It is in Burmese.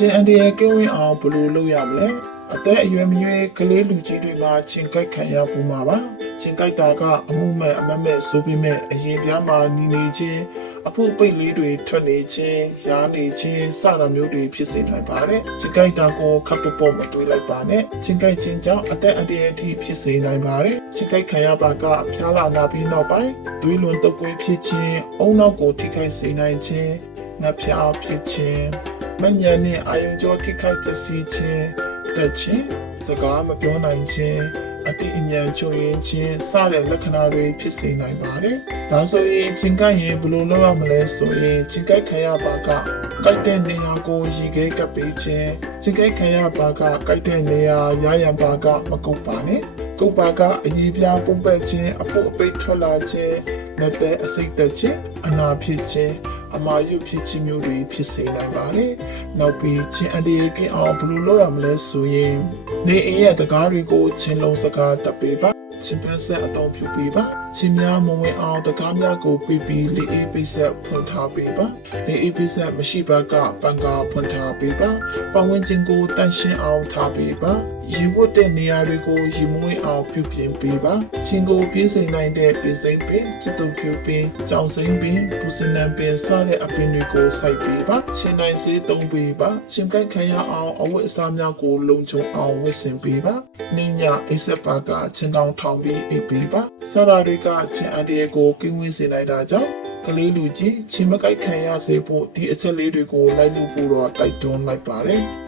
ချင်းအန်ဒီရဲ့ကင်းဝင်းအောင်ဘယ်လိုလုပ်ရမလဲအသက်အရွယ်မရွေးကလေးလူကြီးတွေမှာချင်းကိုက်ခံရပူမှာပါချင်းကိုက်တာကအမှုမဲ့အမတ်မဲ့ဆိုပြီးမဲ့အရင်ပြားမှာနီနေချင်းအဖို့ပိတ်လေးတွေထွက်နေချင်းရားနေချင်းစတာမျိုးတွေဖြစ်စေနိုင်ပါတယ်ချင်းကိုက်တာကိုခပ်ပပေါ့မတွေးလိုက်ပါနဲ့ချင်းကိုက်ချင်းကြောင့်အသက်အန္တရာယ်အထိဖြစ်စေနိုင်ပါတယ်ချင်းကိုက်ခံရပါကဖျားလာနာပြီးနောက်ပိုင်းတွေးလွန်တုပ်ကွေးဖြစ်ခြင်းအုံနောက်ကိုထိခိုက်စေနိုင်ခြင်းငှက်ဖျားဖြစ်ခြင်း မညံနဲ့အာယုံကြောထိခိုက်ပျက်စီးခြင်းတက်ခြင်းစကားမပြောနိုင်ခြင်းအတိအညံချုံရင်ခြင်းစတဲ့လက္ခဏာတွေဖြစ်စေနိုင်ပါတယ်။ဒါဆိုရင်ချင်းကပ်ရင်ဘယ်လိုလုပ်ရမလဲဆိုရင်ချင်းကပ်ခံရပါကကိုက်တဲ့နေရာကိုရေခဲကပ်ပေးခြင်းချင်းကပ်ခံရပါကကိုက်တဲ့နေရာရရန်ပါကမကုတ်ပါနဲ့ကုတ်ပါကအရေးပြားပုံပက်ခြင်းအဖို့အပိတ်ထွက်လာခြင်းလက်သက်အစိတ်သက်ခြင်းအနာဖြစ်ခြင်း အမာယုဖြစ်ခြင်းမျိုးတွေဖြစ်စေနိုင်ပါတယ်။နောက်ပြီးချင်းအတရေကင်းအောင်ဘယ်လိုလုပ်ရမလဲဆိုရင်နေအိမ်ရဲ့တကားတွေကိုချင်းလုံးစကားတပ်ပေးပါချင်းပန်းဆက်အတော်ပြုပေးပါချင်းများမဝင်အောင်တကားများကိုပြပြီးလေးအေးပိဆက်ဖွင့်ထားပေးပါလေးအေးပိဆက်မရှိဘက်ကပန်ကာဖွင့်ထားပေးပါပတ်ဝန်းကျင်ကိုတန့်ရှင်းအောင်ထားပေးပါ ရေဝတ်တဲ့နေရာတွေကိုရေမွေးအောင်ပြုပြင်ပေးပါချင်းကိုပြည့်စုံနိုင်တဲ့ပြစိမ့်ပင်ကျွတ်တူဖြူပင်ကြောင်စိမ့်ပင်ပူစင်နံပင်စတဲ့အပင်တွေကိုစိုက်ပေးပါချင်းနိုင်စေးသုံးပေးပါချင်းကိုက်ခံရအောင်အဝတ်အစားများကိုလုံခြုံအောင်ဝတ်ဆင်ပေးပါနေညအိပ်ဆက်ပါကချင်းတောင်ထောင်ပြီးအိပ်ပေးပါစရာတွေကချင်းအတရေကိုကင်းဝေးစေနိုင်တာကြောင့်ကလေးလူကြီးချင်းမကိုက်ခံရစေဖို့ဒီအချက်လေးတွေကိုလိုက်လို့ပို့တော့တိုက်တွန်းလိုက်ပါတယ်